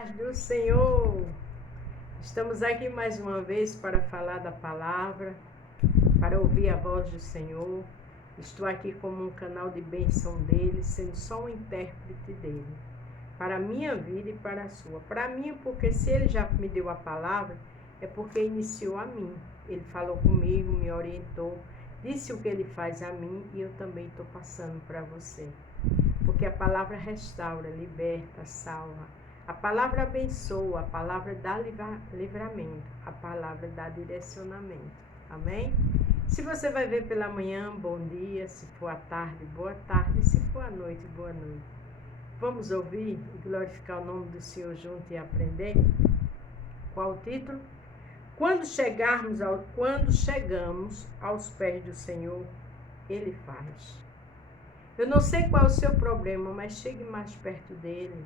Paz do Senhor, estamos aqui mais uma vez para falar da palavra, para ouvir a voz do Senhor. Estou aqui como um canal de bênção dele, sendo só um intérprete dele, para a minha vida e para a sua. Para mim, porque se ele já me deu a palavra, é porque iniciou a mim. Ele falou comigo, me orientou, disse o que ele faz a mim e eu também estou passando para você. Porque a palavra restaura, liberta, salva. A palavra abençoa, a palavra dá livramento, a palavra dá direcionamento. Amém? Se você vai ver pela manhã, bom dia. Se for à tarde, boa tarde. Se for à noite, boa noite. Vamos ouvir e glorificar o nome do Senhor junto e aprender? Qual o título? Quando chegamos aos pés do Senhor, Ele faz. Eu não sei qual é o seu problema, mas chegue mais perto dele.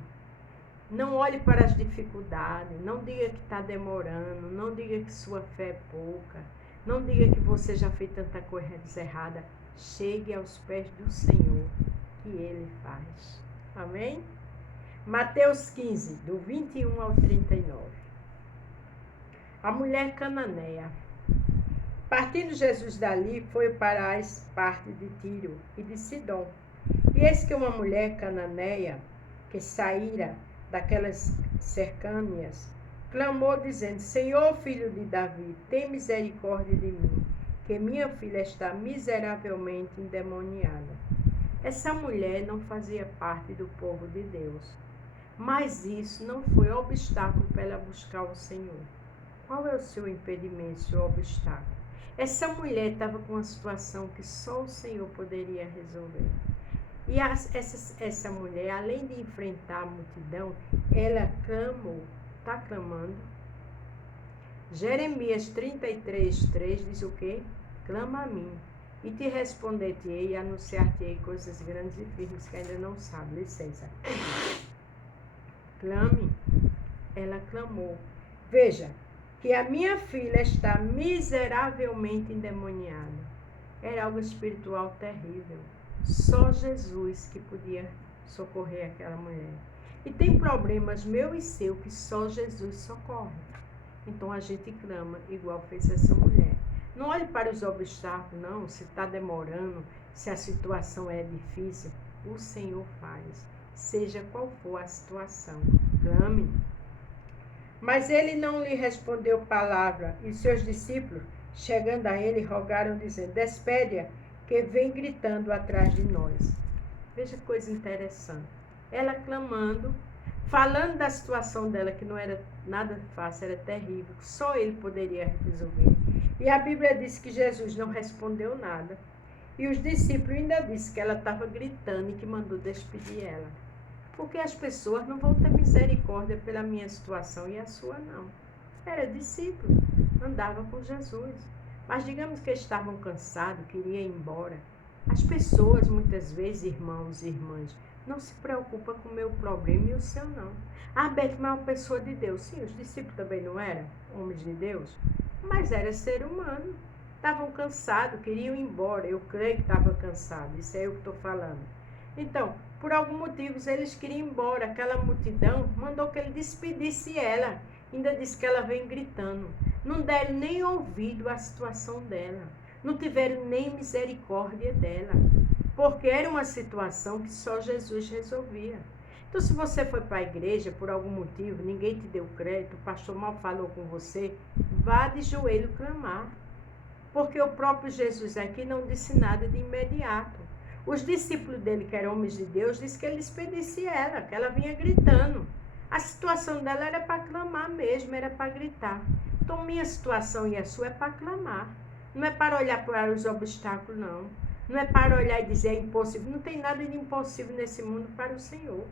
Não olhe para as dificuldades, não diga que está demorando, não diga que sua fé é pouca, não diga que você já fez tanta coisa errada. Chegue aos pés do Senhor, que Ele faz. Amém? Mateus 15, do 21 ao 39. A mulher cananeia. Partindo Jesus dali, foi para as partes de Tiro e de Sidom. E eis que uma mulher cananeia, que saíra daquelas cercâneas, clamou dizendo: Senhor, filho de Davi, tem misericórdia de mim, que minha filha está miseravelmente endemoniada. Essa mulher não fazia parte do povo de Deus, mas isso não foi obstáculo para ela buscar o Senhor. Qual é o seu impedimento, o seu obstáculo? Essa mulher estava com uma situação que só o Senhor poderia resolver. E essa mulher, além de enfrentar a multidão, ela clamou, está clamando. Jeremias 33:3 diz o quê? Clama a mim, e te responder-te-ei e anunciar-te-ei coisas grandes e firmes que ainda não sabe. Licença. Clame. Ela clamou. Veja, que a minha filha está miseravelmente endemoniada. Era algo espiritual terrível. Só Jesus que podia socorrer aquela mulher. E tem problemas meu e seu que só Jesus socorre. Então a gente clama igual fez essa mulher. Não olhe para os obstáculos, não, se está demorando, se a situação é difícil. O Senhor faz, seja qual for a situação. Clame. Mas ele não lhe respondeu palavra, e seus discípulos, chegando a ele, rogaram, dizendo: Despede-a, que vem gritando atrás de nós. Veja que coisa interessante. Ela clamando, falando da situação dela, que não era nada fácil, era terrível, que só ele poderia resolver. E a Bíblia diz que Jesus não respondeu nada. E os discípulos ainda disseram que ela estava gritando e que mandou despedir ela. Porque as pessoas não vão ter misericórdia pela minha situação e a sua não. Era discípulo, andava com Jesus. Mas digamos que estavam cansados, queriam ir embora. As pessoas, muitas vezes, irmãos e irmãs, não se preocupam com o meu problema e o seu não. Ah, Beth, mas é uma pessoa de Deus. Sim, os discípulos também não eram homens de Deus, mas era ser humano. Estavam cansados, queriam ir embora. Eu creio que estavam cansados, isso é eu que estou falando. Então, por algum motivo, eles queriam ir embora. Aquela multidão mandou que ele despedisse ela. Ainda disse que ela veio gritando. Não deram nem ouvido à situação dela. Não tiveram nem misericórdia dela. Porque era uma situação que só Jesus resolvia. Então, se você foi para a igreja por algum motivo, ninguém te deu crédito, o pastor mal falou com você, vá de joelho clamar. Porque o próprio Jesus aqui não disse nada de imediato. Os discípulos dele, que eram homens de Deus, disse que ele despedisse ela, que ela vinha gritando. A situação dela era para clamar mesmo, era para gritar. Então, minha situação e a sua é para clamar. Não é para olhar para os obstáculos, não. Não é para olhar e dizer é impossível. Não tem nada de impossível nesse mundo para o Senhor.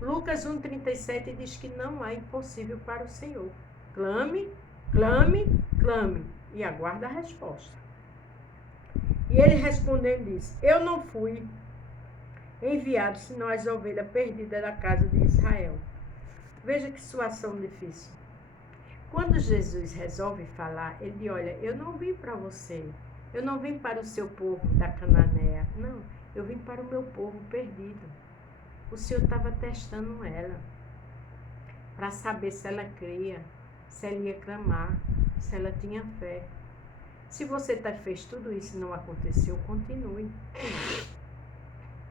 Lucas 1,37 diz que não há impossível para o Senhor. Clame, clame, clame e aguarda a resposta. E ele respondendo disse: Eu não fui enviado senão as ovelhas perdidas da casa de Israel. Veja que situação difícil. Quando Jesus resolve falar, ele diz: olha, eu não vim para você, eu não vim para o seu povo da Cananéia, não, eu vim para o meu povo perdido. O Senhor estava testando ela, para saber se ela cria, se ela ia clamar, se ela tinha fé. Se você fez tudo isso e não aconteceu, continue.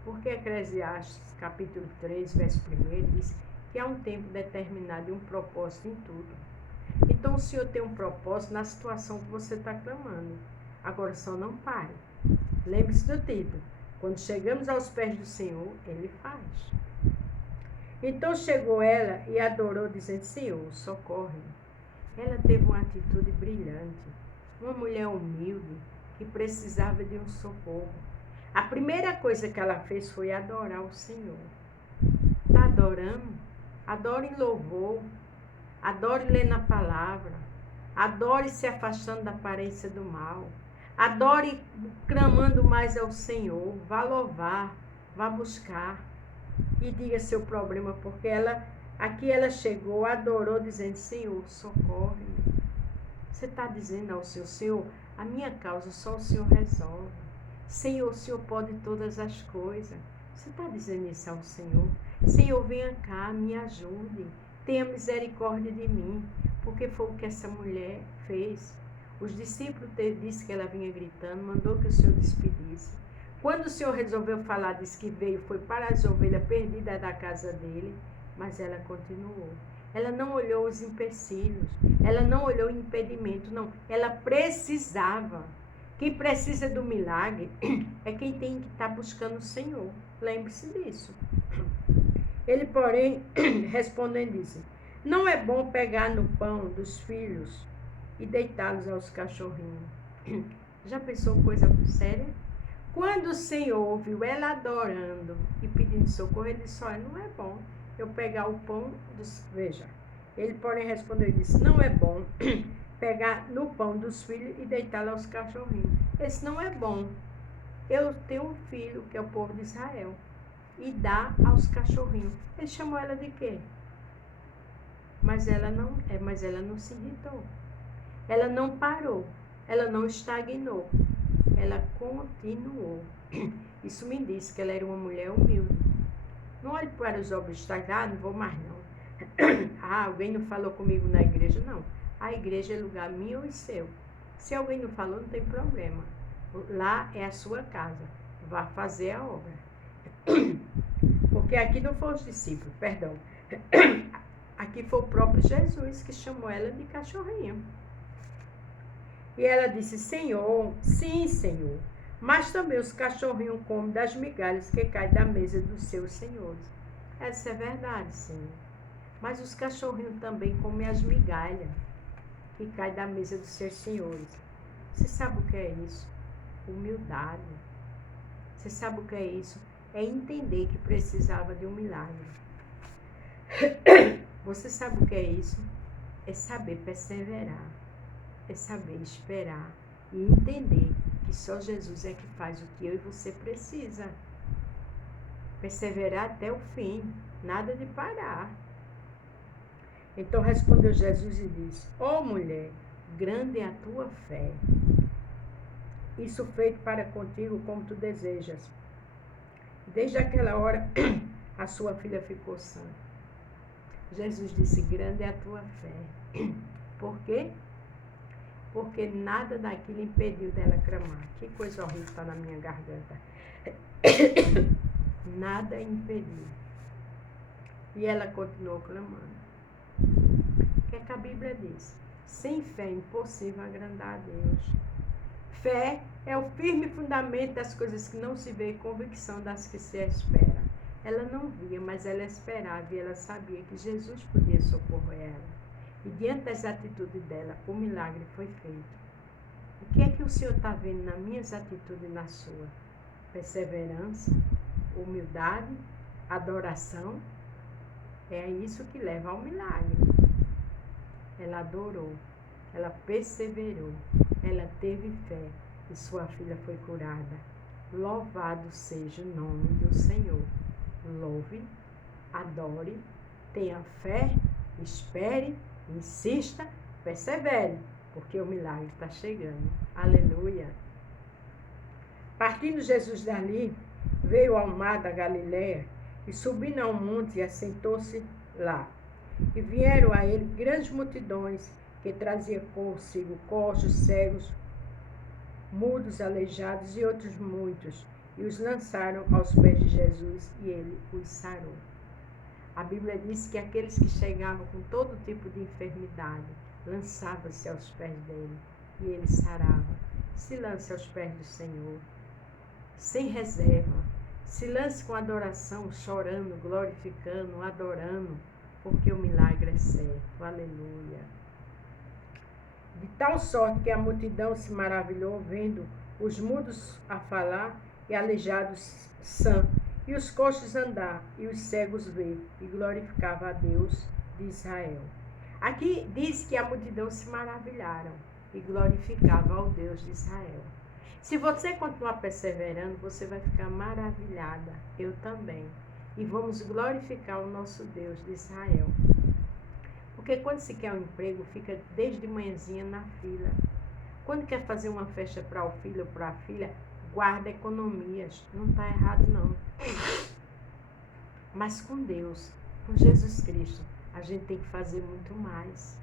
Porque Eclesiastes, capítulo 3, verso 1, diz que há um tempo determinado e um propósito em tudo. Então o Senhor tem um propósito na situação que você está clamando. Agora só não pare. Lembre-se do título. Quando chegamos aos pés do Senhor, Ele faz. Então chegou ela e adorou, dizendo: Senhor, socorre-me. Ela teve uma atitude brilhante. Uma mulher humilde que precisava de um socorro. A primeira coisa que ela fez foi adorar o Senhor. Está adorando? Adore em louvor. Adore lendo a palavra. Adore se afastando da aparência do mal. Adore clamando mais ao Senhor. Vá louvar, vá buscar. E diga seu problema, porque aqui ela chegou, adorou, dizendo: Senhor, socorre-me. Você está dizendo ao Senhor, a minha causa só o Senhor resolve. Senhor, o Senhor pode todas as coisas. Você está dizendo isso ao Senhor? Senhor, venha cá, me ajude. Tenha misericórdia de mim. Porque foi o que essa mulher fez. Os discípulos disse que ela vinha gritando, mandou que o Senhor despedisse. Quando o Senhor resolveu falar, disse que veio, foi para as ovelhas perdidas da casa dele, mas ela continuou. Ela não olhou os empecilhos, ela não olhou o impedimento, não. Ela precisava. Quem precisa do milagre é quem tem que estar buscando o Senhor. Lembre-se disso. Ele, porém, respondendo, disse: não é bom pegar no pão dos filhos e deitá-los aos cachorrinhos. Já pensou coisa séria? Quando o Senhor ouviu ela adorando e pedindo socorro, ele disse: olha, não é bom eu pegar o pão dos... Veja, ele, porém, respondeu e disse: não é bom pegar no pão dos filhos e deitá-lo aos cachorrinhos. Esse não é bom. Eu tenho um filho, que é o povo de Israel, e dá aos cachorrinhos. Ele chamou ela de quê? Mas ela não se irritou. Ela não parou. Ela não estagnou. Ela continuou. Isso me diz que ela era uma mulher humilde. Não olhe para os obstáculos: não vou mais não. Alguém não falou comigo na igreja? Não. A igreja é lugar meu e seu. Se alguém não falou, não tem problema. Lá é a sua casa. Vá fazer a obra. Porque aqui não foram os discípulos, perdão. Aqui foi o próprio Jesus que chamou ela de cachorrinho. E ela disse: Senhor, sim, Senhor, mas também os cachorrinhos comem das migalhas que caem da mesa dos seus senhores. Essa é verdade, Senhor. Mas os cachorrinhos também comem as migalhas que caem da mesa dos seus senhores. Você sabe o que é isso? Humildade. Você sabe o que é isso? É entender que precisava de um milagre. Você sabe o que é isso? É saber perseverar. É saber esperar e entender que só Jesus é que faz o que eu e você precisa. Perseverar até o fim, nada de parar. Então respondeu Jesus e disse: ó mulher, grande é a tua fé. Isso feito para contigo como tu desejas. Desde aquela hora, a sua filha ficou sã. Jesus disse: grande é a tua fé. Por quê? Porque nada daquilo impediu dela clamar. Que coisa horrível está na minha garganta. Nada impediu. E ela continuou clamando. O que é que a Bíblia diz? Sem fé é impossível agradar a Deus. Fé é o firme fundamento das coisas que não se vê e convicção das que se espera. Ela não via, mas ela esperava e ela sabia que Jesus podia socorrer ela. E diante das atitudes dela, o milagre foi feito. O que é que o Senhor está vendo nas minhas atitudes e na sua? Perseverança, humildade, adoração. É isso que leva ao milagre. Ela adorou, ela perseverou, ela teve fé e sua filha foi curada. Louvado seja o nome do Senhor. Louve, adore, tenha fé, espere, insista, persevere, porque o milagre está chegando. Aleluia. Partindo Jesus dali, veio ao mar da Galileia e subindo ao monte e assentou-se lá. E vieram a ele grandes multidões, que trazia consigo coxos, cegos, mudos, aleijados e outros muitos, e os lançaram aos pés de Jesus, e ele os sarou. A Bíblia diz que aqueles que chegavam com todo tipo de enfermidade, lançavam-se aos pés dele, e ele sarava. Se lance aos pés do Senhor, sem reserva. Se lance com adoração, chorando, glorificando, adorando, porque o milagre é certo. Aleluia. De tal sorte que a multidão se maravilhou, vendo os mudos a falar e aleijados sã, e os coxos andar, e os cegos ver, e glorificava a Deus de Israel. Aqui diz que a multidão se maravilharam e glorificava ao Deus de Israel. Se você continuar perseverando, você vai ficar maravilhada, eu também. E vamos glorificar o nosso Deus de Israel. Porque quando se quer um emprego, fica desde manhãzinha na fila. Quando quer fazer uma festa para o filho ou para a filha, guarda economias. Não está errado, não. Mas com Deus, com Jesus Cristo, a gente tem que fazer muito mais.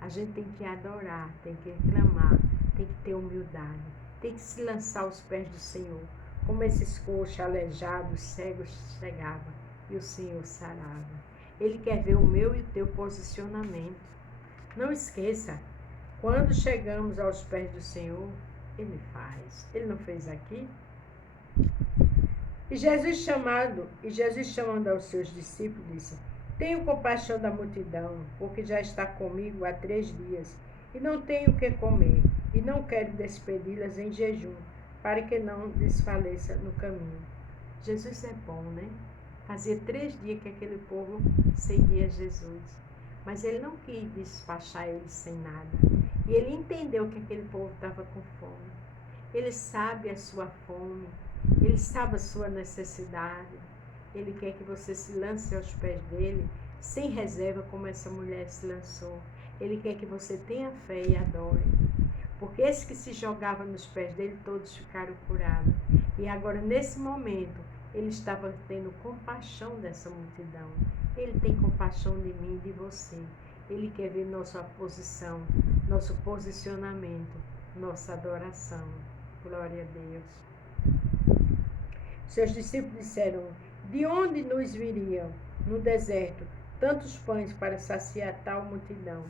A gente tem que adorar, tem que reclamar, tem que ter humildade, tem que se lançar aos pés do Senhor. Como esses coxos, aleijados, cegos chegavam e o Senhor sarava. Ele quer ver o meu e o teu posicionamento. Não esqueça, quando chegamos aos pés do Senhor, Ele faz. Ele não fez aqui? E Jesus chamando aos seus discípulos, disse: tenho compaixão da multidão, porque já está comigo há 3 dias, e não tenho o que comer, e não quero despedi-las em jejum, para que não desfaleça no caminho. Jesus é bom, né? Fazia 3 dias que aquele povo seguia Jesus, mas ele não quis despachar eles sem nada. E ele entendeu que aquele povo estava com fome. Ele sabe a sua fome, ele sabe a sua necessidade. Ele quer que você se lance aos pés dele, sem reserva, como essa mulher se lançou. Ele quer que você tenha fé e adore. Porque esses que se jogavam nos pés dele, todos ficaram curados. E agora, nesse momento, ele estava tendo compaixão dessa multidão. Ele tem compaixão de mim e de você. Ele quer ver nossa posição, nosso posicionamento, nossa adoração. Glória a Deus. Seus discípulos disseram: de onde nos viriam no deserto tantos pães para saciar tal multidão?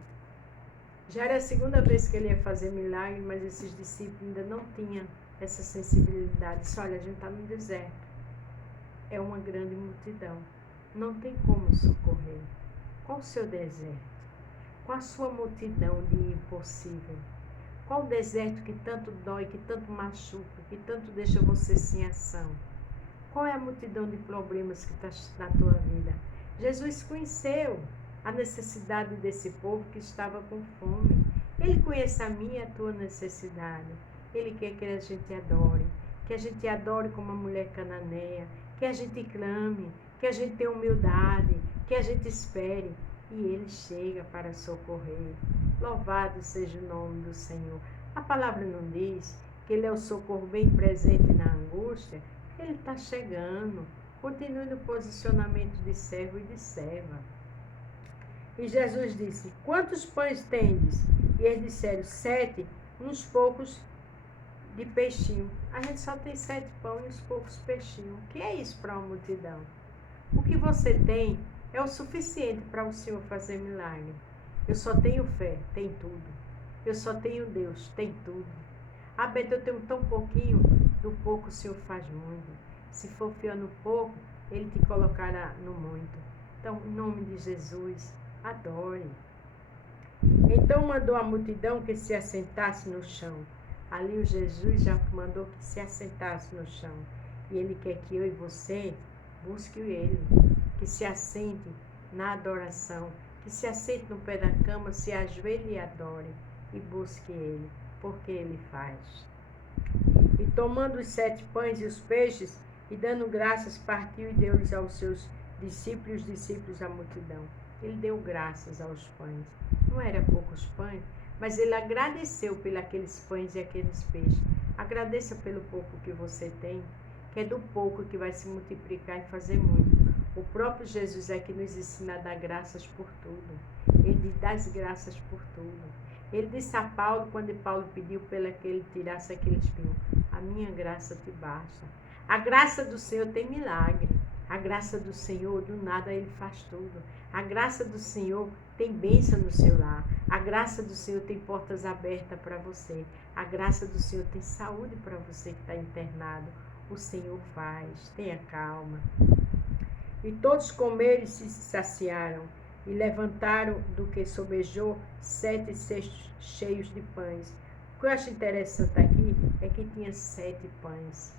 Já era a 2ª vez que ele ia fazer milagre, mas esses discípulos ainda não tinham essa sensibilidade. Disse: olha, a gente está no deserto. É uma grande multidão. Não tem como socorrer. Qual o seu deserto? Qual a sua multidão de impossível? Qual o deserto que tanto dói, que tanto machuca, que tanto deixa você sem ação? Qual é a multidão de problemas que está na tua vida? Jesus conheceu a necessidade desse povo que estava com fome. Ele conhece a minha e a tua necessidade. Ele quer que a gente adore. Que a gente adore como a mulher cananeia. Que a gente clame. Que a gente tenha humildade. Que a gente espere. E Ele chega para socorrer. Louvado seja o nome do Senhor. A palavra não diz que Ele é o socorro bem presente na angústia? Ele está chegando. Continue no posicionamento de servo e de serva. E Jesus disse: quantos pães tendes? E eles disseram: 7, uns poucos de peixinho. A gente só tem 7 pães e uns poucos peixinhos. O que é isso para uma multidão? O que você tem é o suficiente para o Senhor fazer milagre. Eu só tenho fé, tem tudo. Eu só tenho Deus, tem tudo. Ah, Beto, eu tenho tão pouquinho. Do pouco o Senhor faz muito. Se for fiel no pouco, Ele te colocará no muito. Então, em nome de Jesus, adore. Então mandou a multidão que se assentasse no chão. Ali o Jesus já mandou que se assentasse no chão. E Ele quer que eu e você busque Ele. Que se assente na adoração. Que se assente no pé da cama, se ajoelhe e adore. E busque Ele, porque Ele faz. E tomando os 7 pães e os peixes, e dando graças, partiu e deu-lhes aos seus discípulos, e os discípulos à multidão. Ele deu graças aos pães. Não era poucos pães, mas ele agradeceu pelos pães e aqueles peixes. Agradeça pelo pouco que você tem, que é do pouco que vai se multiplicar e fazer muito. O próprio Jesus é que nos ensina a dar graças por tudo. Ele dá as graças por tudo. Ele disse a Paulo, quando Paulo pediu para que ele tirasse aquele espinho: a minha graça te basta. A graça do Senhor tem milagre. A graça do Senhor, do nada, Ele faz tudo. A graça do Senhor tem bênção no seu lar. A graça do Senhor tem portas abertas para você. A graça do Senhor tem saúde para você que está internado. O Senhor faz. Tenha calma. E todos comeram e se saciaram, e levantaram do que sobejou 7 cestos cheios de pães. O que eu acho interessante aqui é que tinha 7 pães.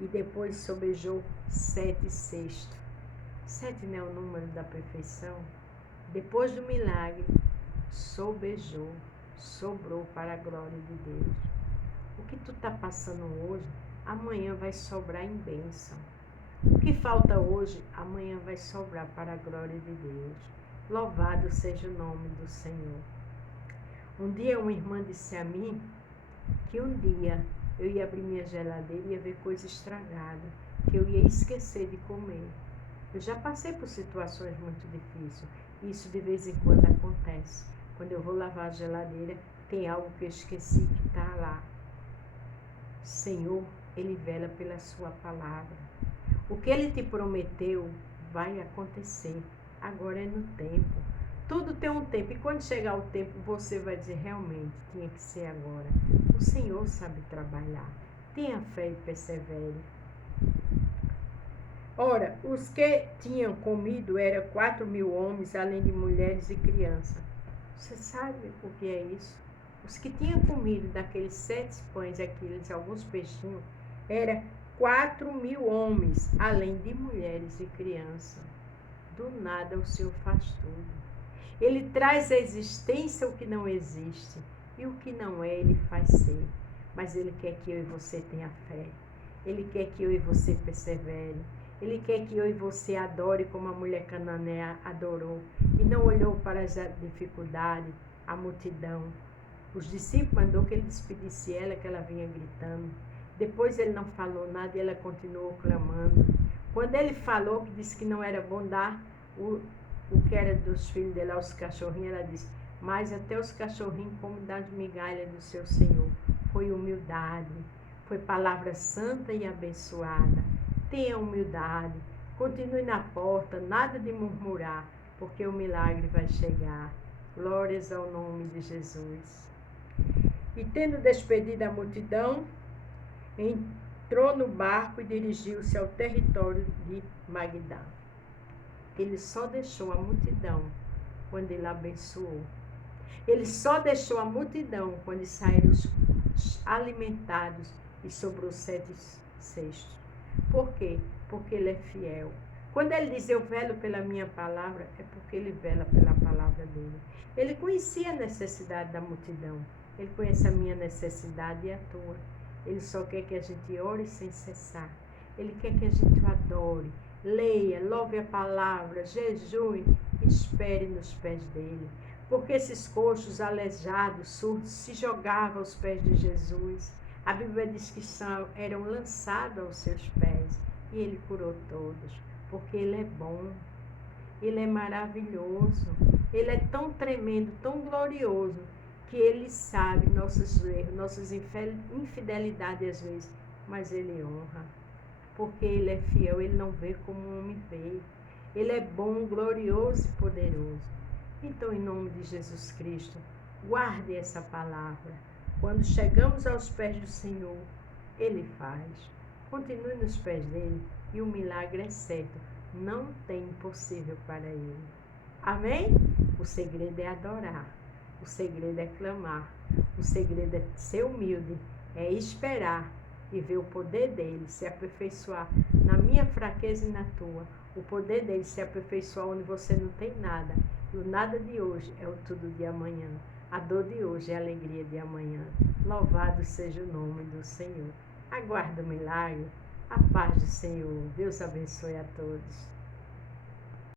E depois sobejou 7 cestos. 7 não é o número da perfeição. Depois do milagre, sobejou, sobrou para a glória de Deus. O que tu está passando hoje, amanhã vai sobrar em bênção. O que falta hoje, amanhã vai sobrar para a glória de Deus. Louvado seja o nome do Senhor. Um dia uma irmã disse a mim que um dia eu ia abrir minha geladeira e ia ver coisa estragada, que eu ia esquecer de comer. Eu já passei por situações muito difíceis. Isso de vez em quando acontece. Quando eu vou lavar a geladeira, tem algo que eu esqueci que está lá. Senhor, Ele vela pela sua palavra. O que Ele te prometeu vai acontecer. Agora é no tempo. Tudo tem um tempo. E quando chegar o tempo, você vai dizer, realmente, tinha que ser agora. O Senhor sabe trabalhar. Tenha fé e persevere. Ora, os que tinham comido eram 4.000 homens, além de mulheres e crianças. Você sabe o que é isso? Os que tinham comido daqueles 7 pães, aqueles alguns peixinhos, eram 4.000 homens, além de mulheres e crianças. Do nada o Senhor faz tudo. Ele traz à existência o que não existe. E o que não é, Ele faz ser. Mas Ele quer que eu e você tenha fé. Ele quer que eu e você persevere. Ele quer que eu e você adore como a mulher cananeia adorou. E não olhou para as dificuldades, a multidão. Os discípulos mandou que Ele despedisse ela, que ela vinha gritando. Depois Ele não falou nada e ela continuou clamando. Quando Ele falou, que disse que não era bom dar o que era dos filhos dela aos cachorrinhos, ela disse, mas até os cachorrinhos comem das migalhas do seu Senhor. Foi humildade, foi palavra santa e abençoada. Tenha humildade, continue na porta, nada de murmurar, porque o milagre vai chegar. Glórias ao nome de Jesus. E tendo despedido a multidão, entrou no barco e dirigiu-se ao território de Magdá. Ele só deixou a multidão quando ele abençoou. Ele só deixou a multidão quando saíram os alimentados e sobrou 7 cestos. Por quê? Porque Ele é fiel. Quando Ele diz, eu velo pela minha palavra, é porque Ele vela pela palavra dEle. Ele conhecia a necessidade da multidão. Ele conhece a minha necessidade e a tua. Ele só quer que a gente ore sem cessar. Ele quer que a gente o adore. Leia, louve a palavra, jejue, espere nos pés dele. Porque esses coxos, aleijados, surdos, se jogavam aos pés de Jesus. A Bíblia diz que eram lançados aos seus pés. E ele curou todos. Porque ele é bom. Ele é maravilhoso. Ele é tão tremendo, tão glorioso, que ele sabe nossos erros, nossas infidelidades às vezes. Mas ele honra. Porque Ele é fiel, Ele não vê como o homem vê. Ele é bom, glorioso e poderoso. Então, em nome de Jesus Cristo, guarde essa palavra. Quando chegamos aos pés do Senhor, Ele faz. Continue nos pés dEle e o milagre é certo. Não tem impossível para Ele. Amém? O segredo é adorar. O segredo é clamar. O segredo é ser humilde. É esperar. E ver o poder dele se aperfeiçoar na minha fraqueza e na tua. O poder dele se aperfeiçoar onde você não tem nada. E o nada de hoje é o tudo de amanhã. A dor de hoje é a alegria de amanhã. Louvado seja o nome do Senhor. Aguarda o milagre. A paz do Senhor. Deus abençoe a todos.